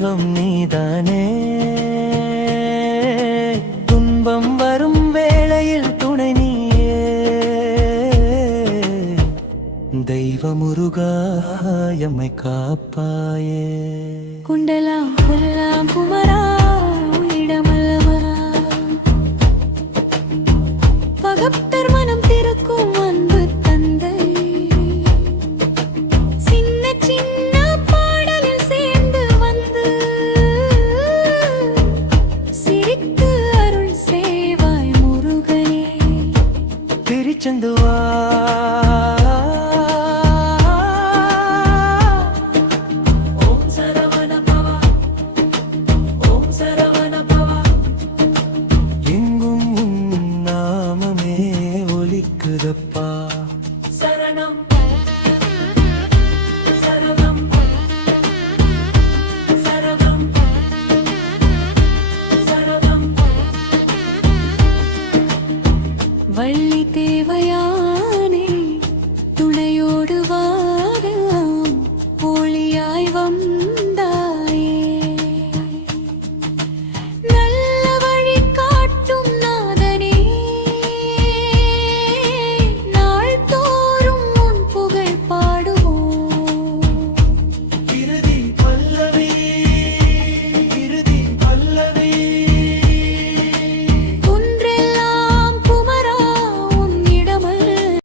தெய்வம் நீதானே. துன்பம் வரும் வேளையில் துணை நீயே. தெய்வ முருகா எம்மை காப்பாயே. குண்டலாம் கொல்லாம் குமரா இடமல்லவா, பகப்தர் மனம் திறக்கும் அன்பு தந்தை. சின்ன சின்ன பாடலில் சேர்ந்து வந்து சிரித்து அருள் சேவாய் முருகனே. திருச்செந்துவா சரணம் சரணம் சரணம் சரணம். வள்ளி தேவையா